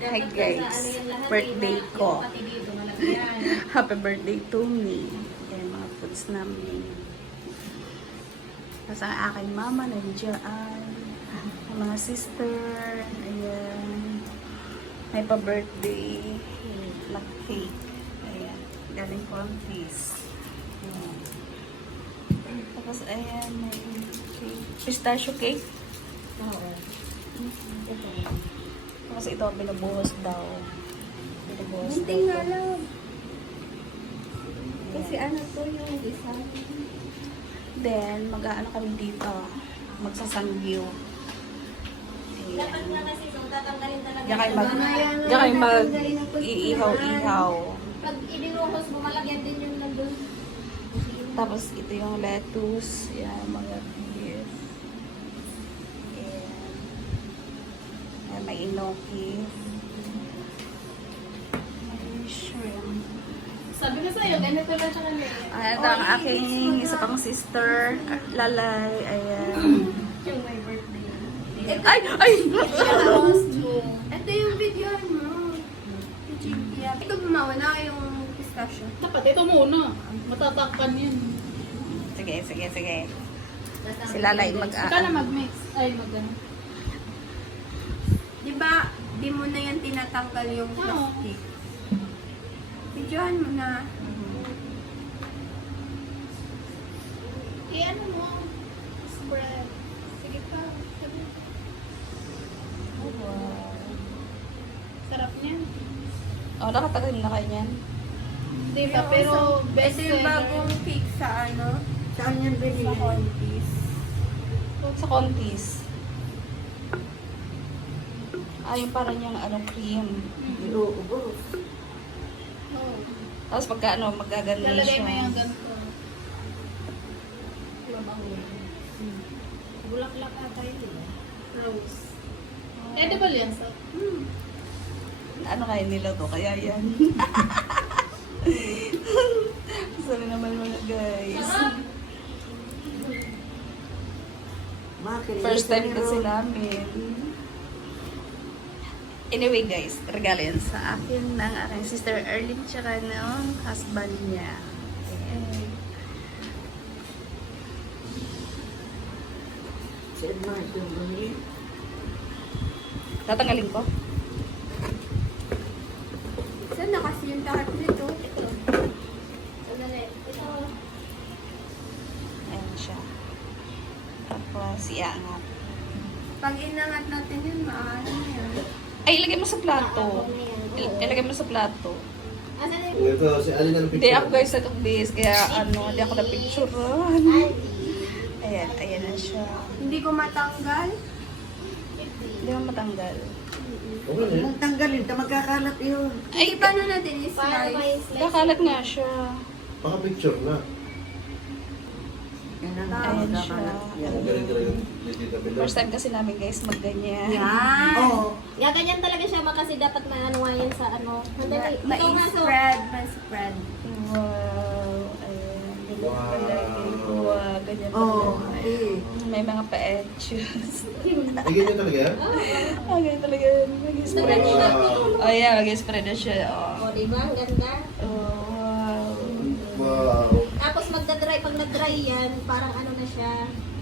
Hi guys, birthday ko. Happy birthday to me. Ayan mga foods namin. Tapos ang aking mama nandiyan. Ang mga sister. Ayan. May pa-birthday. Black cake. Ayan. Galing Contis. Ayan. Tapos ayan, may cake. Pistachio cake. Oo. Kasi ito ang binubuhos daw. Binubuhos Hindi daw. nga lang. Kasi ano to yung isa. Then, mag-aano kami dito. Magsasanggiw. Dapat nga kasi so, tatanggalin talaga. Diyan kayo mag- Mamaya na diyan kayo tatanggalin ang mag-iihaw-ihaw. Pag ibinuhos mo, malagyan din yung nandun. Tapos, ito yung lettuce. Yan, mga beef. Ayan. Ayan, may inoki. May shrimp. Sabi ko sa'yo, ganito lang siya kami. Ayan, ito ang aking isa pang sister. Lalay. Ayan. Yung my birthday. Ay! Ay! Ito yung video mo. Ito mauna yung pistachio. Dapat ito muna. Matatakpan yan. Sige, sige, sige. Si Lalay Ika na mag-mix. Ay, mag-ano. Di ba, di mo na yan tinatanggal yung plastic? Videohan mo na. Ano mo? Spread. Sige pa. Sabi. Oh, wow. Sarap niyan. Oh, nakatagal na kayo niyan. Di ba? Pero best Ito yung bagong cake sa ano? Saan yan binili? Sa Contis. Sa Contis. Yung parang yung ano, cream. Iuubos. Oh. Tapos pagka ano, magagano Lalagay siya. mo yung ganito. Bulaklak ata yun, di ba? Rose. Edible yan sa... Ano kaya nila to? Kaya yan. Sorry naman mga guys. First time kasi namin. Anyway guys, regalo yan sa akin ng aking sister Erlyn tsaka ng husband niya. Ayan. Tatanggalin ko? Saan na kasi yung lahat nito? Ito. Sandali. Ito. Ayan siya. Tapos iangat. Pag inangat natin yun, maano na yan. Ay, ilagay mo sa plato. Ilagay mo sa plato. Asan na Ito, si Alin ang Hindi ako guys nag-updates, kaya ano, hindi ako na-picturean. Ayan, ayan na siya. Hindi ko matanggal. Hindi mo matanggal. Okay na yun. Tanggalin ka, magkakalat yun. Ay, paano natin Para i-slice? may slice. Kakalat nga siya. Baka picture na. Yan ang Ayan siya. magkakalat yan. Ang galing talaga ni Tita Bella. First time kasi namin guys magganyan. Yan. Oo. Yeah, ganyan talaga siya kasi dapat maano nga yan sa ano. Sandali. Ito nga so. Ma-spread, ma-spread. Wow. Ayan. Ganyan Wow. palagi. Wow. Ganyan Oo. palagi. Eh. May mga pa-etches. Ay, ganyan talaga yan? Ganyan talaga yun. Mag-spread siya. Wow. Oh yeah, mag-spread na siya. Oh. O, diba? Ang ganda. Oh, wow. Wow. Tapos magdadry. Pag nag-dry yan, parang ano na siya.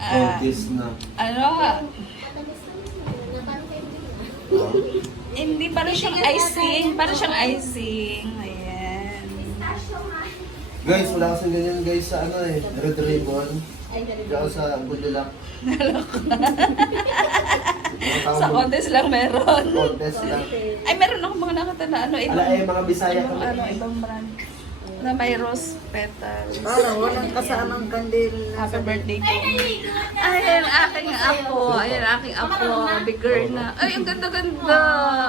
Contis na. Ano? Matamis na yun. Parang candy na. Ah. Hindi, parang siyang icing. Parang siyang icing. Ayan. Guys, wala kasing ganyan guys sa ano eh. Red Ribbon. Ay, dali. Diyan sa Bulilak. Sa contest lang meron. Contest lang. Ay, meron ako mga nakita na ano, Ala eh, mga Bisaya ibang, kami. ano, ibang brand. Na may rose petals. Parang walang kasamang kandil. Happy birthday to me. Ay, ang aking apo. Ay, ang aking apo. Bigger na. Ay, ang ganda-ganda.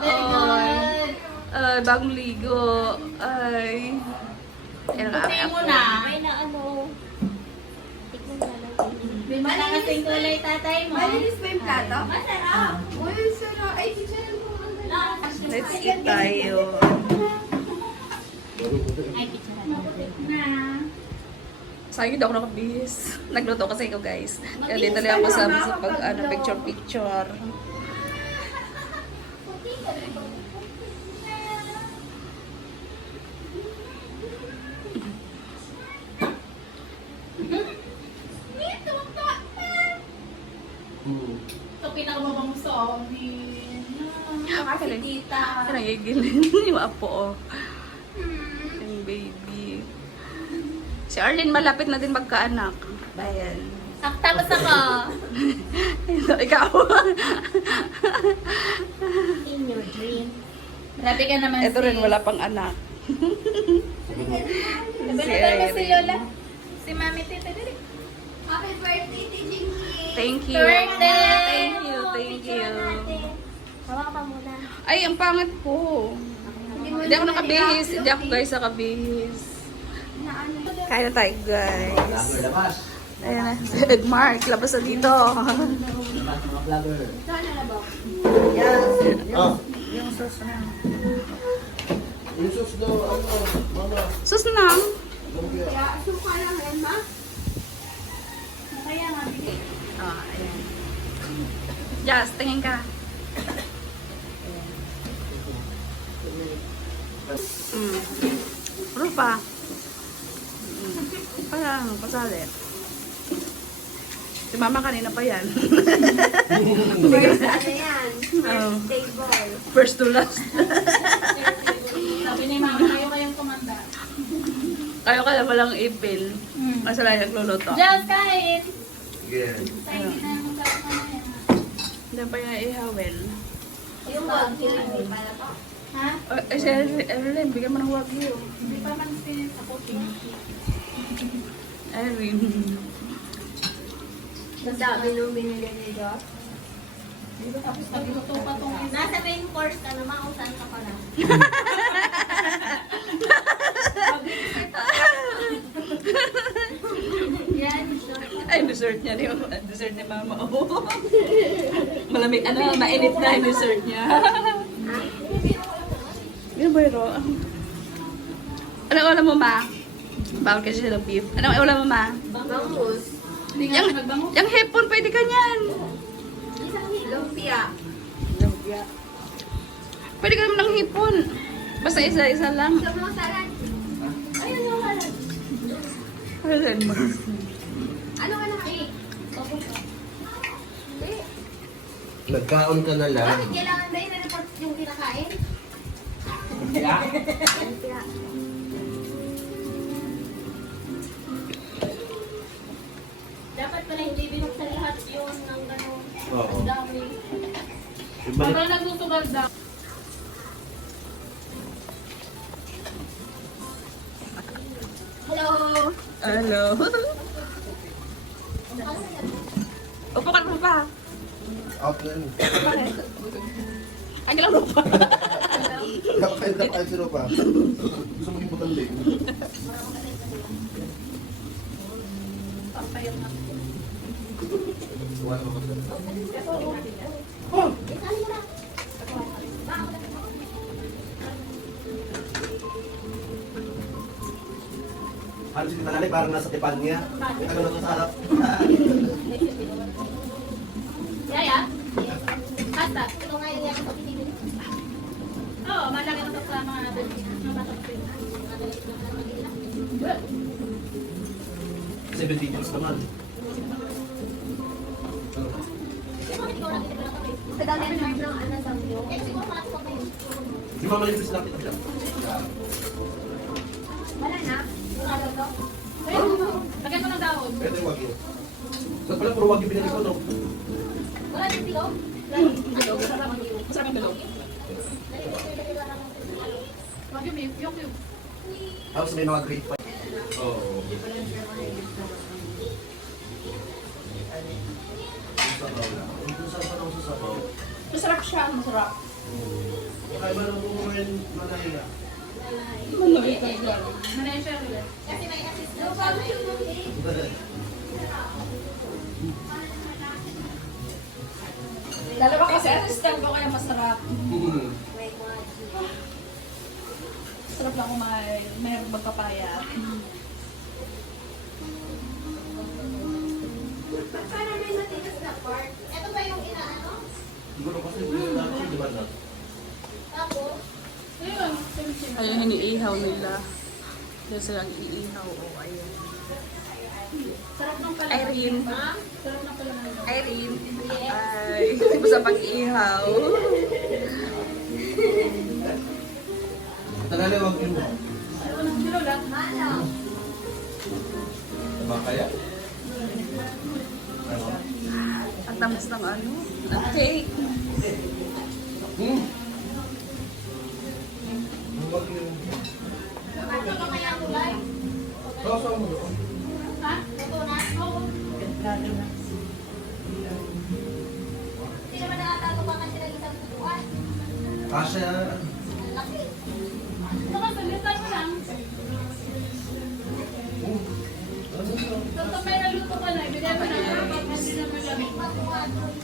Very Ay, good. ay, bagong ligo. Ay. Ay, ang aking apo. May na ano. Tikman na lang. May makakasing kulay tatay mo. Malinis ba yung plato? Masarap. Uy, sarap. Ay, picture mo. Let's eat tayo. Ay, picture Na. Sayang hindi ako nakabihis. Nagluto kasi ako guys. Kaya dito lang ako sa pag ano, picture-picture. Ito pinakamabang sa amin. Saka si tita. Nagigilin yung apo, oh. Yung baby. Si Arlene malapit na din magkaanak. Bayan. Tapos ako. Ikaw. In your dream. Grabe ka naman, Ito rin, wala pang anak. Nabalitan mo si Lola. Si Mami Tita Diri. Happy birthday, Tijing! Thank you. Birthday! Thank you, thank you. Hawa ka muna. Ay, ang pangit ko. Hindi ako nakabihis. Hindi ako guys nakabihis. Kaya na tayo guys. Vlogger labas. Ayan na. Si Edmark, labas na dito. Labas mga vlogger. Yes. Oh, Yung sauce na. yung sauce daw, ano, mama. Sus na. Kaya suka lang yan, ma. Kaya nga, bigay. Oh, ayan. Jazz, tingin ka. Ano pa? Parang, pasali. Si mama kanina pa yan. First, ano yan? Oh. First table. First to last. Sabi ni Mama, kayo kayong kumanda. Kayo kaya walang ipin. Masala nagluluto. Just kain. Yeah. Tayo na yung kasama na yan. Hindi pa yung ihawin. Yung wagyu, hindi pala pa. Ha? Eh, si Evelyn, bigyan mo ng wagyu. Hindi pa man sinis ako. Erin. Ang dami nung binili ni Doc. Tapos nagluto pa tong isa. Nasa main course ka na, mausan ka pala. Yan, sure. Ay, dessert niya. Dessert ni mama. Oh. Malamig, ano, mainit na yung dessert niya. Yung bayro. Anong ulam mo, ma? Bawal kasi siya ng beef. Anong ulam mo, ma? Bangus. Hindi nga siya nagbango. Yung hipon, pwede ka niyan. Lumpia. Pwede ka naman ng hipon. Basta isa-isa lang. Gusto mo salad? Ayun yung salad. Alam mo. Ano ka nakain? Nagkaon ka na lang. Bakit kailangan ba yung report yung kinakain? Yeah. Lumpia. Dapat pala hindi binuksan lahat yun ng gano'n. Oo. Ang dami. Ibalik. Parang nagsusugal daw. Hello! Hello. Upo ka naman pa. Out na yun. Ang ilang lupa. Kakain na tayo sila pa. Gusto mo yung butang din. Ano si Tita Nanay? Parang nasa tipan niya. Ano na sa harap? Yaya? Hasta? Ito nga yung yakot ako dito. Oo, malaki na sa mga natin. Mga batok ko yun. 17 years naman. Sa dami ng ano sa video. Di ba mali yung natin siya? Wala na. Wala to. Lagyan mo ng dahon. Ito yung wagyu. Ba't pala puro wagyu pinili ko, no? Wala din sila. Masarap yung bilog. Wag yung yung. Tapos may mga grade pa. Oo. Sabaw lang. Kung saan pa lang sa sabaw. Masarap siya, masarap. Kaya ba nang bumuhin manaya? Manay siya ulit. Kasi may assist No, bago siya bumili. Dalawa kasi assistant ko kaya masarap. Sarap lang kung may magpapayat. Para may matigas na part. Ito ba yung inaano? Siguro kasi hindi natin, di ba na? Ayun, hiniihaw nila. Yan silang iihaw. O, ayun. Sarap ng pala. Irene. Sarap ng pala. Irene. Ay, tipo sa pag-ihaw. Tagali, wag yun. Ayaw ng silo lang. Tama kaya? Ang tamis ng ano, ng cake. Wag yun. Ito ba kaya kulay? Saan mo? Ha? Ito na? Oo. Hindi naman nakatato pa kasi ng isang tubuan. Kasya. Ito ka, salitan mo lang. Ito may naluto ka na. Ibigay mo na. Hindi naman lang.